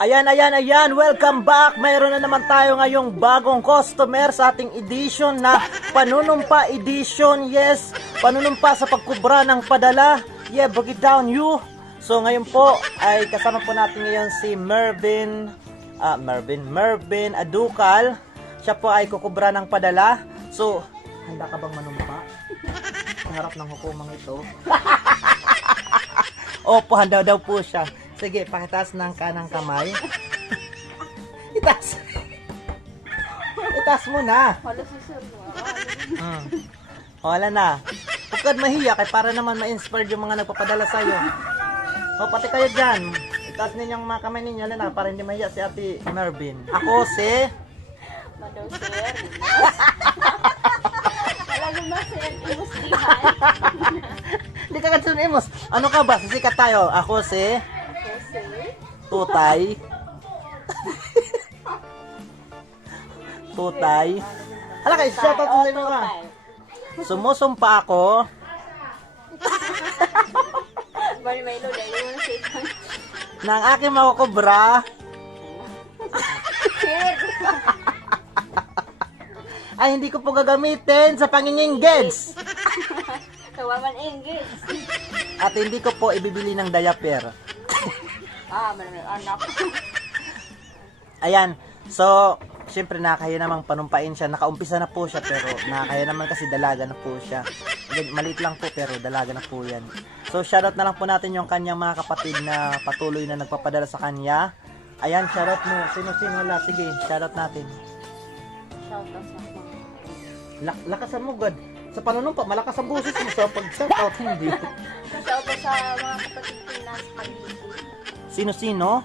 Ayan, welcome back. Mayroon na naman tayo ngayong bagong customer sa ating edition na panunumpa edition. Yes, panunumpa sa pagkubra ng padala. Yeah, break it down you. So ngayon po ay kasama po natin ngayon si Mervin Adukal. Siya po ay kukubra ng padala. So, handa ka bang manumpa? Sa harap ng hukumang ito. Opo, handa daw po siya. Sige, pakitaas ng kanang kamay. Itaas. Itaas mo na. Wala si sir. Wala na. Huwag ka mahiya kay para naman ma-inspired yung mga nagpapadala sa'yo. O, pati kayo dyan. Itaas ninyong mga kamay ninyo na para hindi mahiya si Ate Mervin. Ako si... Madaw sir. Talagang ba sir, imuslihan. Hindi ka katsunimos. Ano ka ba? Sisikat tayo. Ako si... Sir. Tutay. Tutay. Hala kayo, shoutout sa inyo ka. Sumusumpa ako Bali may load, ayaw mo na sa ikon. ng aking makukubra Sir. ay hindi ko po gagamitin sa panginginggeds Kawaman engage. at hindi ko po ibibili ng diaper. Malamang anak. Ayan, so syempre nakakaya namang panumpain siya. Nakaumpisa na po siya pero nakakaya naman kasi dalaga na po siya. Maliit lang po pero dalaga na po yan. So shoutout na lang po natin yung kanyang mga kapatid na patuloy na nagpapadala sa kanya. Ayan, shoutout mo. Sino-sino wala? Sige, shoutout natin. Shout out sa mga. Lakasan mo, God. Sa panunumpa, malakas ang boses mo. Sa pag-shoutout, hindi. Shout out sa mga kapatid ko na sa paligid. Sino-sino?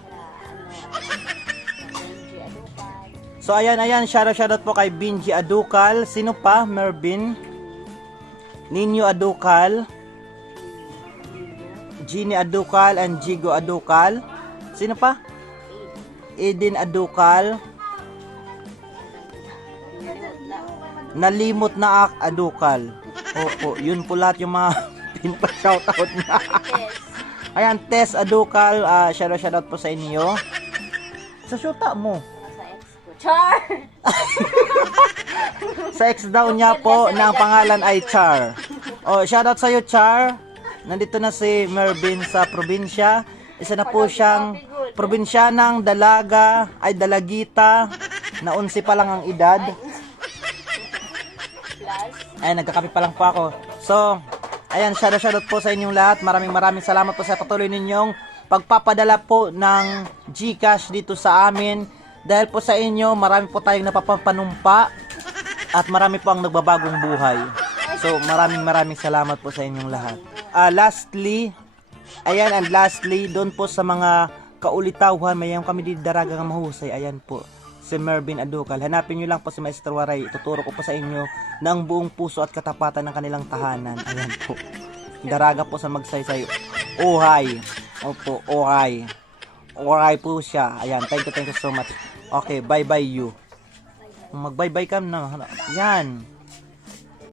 Benji Adukal. So ayan, shoutout po kay Benji Adukal. Sino pa? Mervin. Ninyo Adukal. Jeannie Adukal and Jigo Adukal. Sino pa? Eden Adukal. Nalimot na Adukal. Opo, yun po lahat yung mga pinapa-shoutout na. Yes. Ayan, Tess Adukal, shoutout po sa inyo. Sa syuta mo. Sa ex ko. Char! Sa ex daw niya po, na ang pangalan ay Char. O, shoutout sa'yo, Char. Nandito na si Mervin sa probinsya. Isa na po siyang probinsyanang dalaga, ay dalagita, na 11 pa lang ang edad. Ay, nagkakape pa lang po ako. So, ayan, shoutout po sa inyong lahat. Maraming salamat po sa patuloy ninyong pagpapadala po ng GCash dito sa amin. Dahil po sa inyo, marami po tayong napapanumpa at marami po ang nagbabagong buhay. So, maraming salamat po sa inyong lahat. Lastly, doon po sa mga kaulitauhan, mayroon kami dito daraga ng mahusay. Ayan po, si Mervin Adukal. Hanapin nyo lang po si Maestro Waray. Tuturo ko po sa inyo ng buong puso at katapatan ng kanilang tahanan. Ayan po. Daraga po sa magsaysay. Ohay. Opo, ohay. Ohay po siya. Ayan, thank you so much. Okay, bye-bye you. Mag-bye-bye ka na. Yan.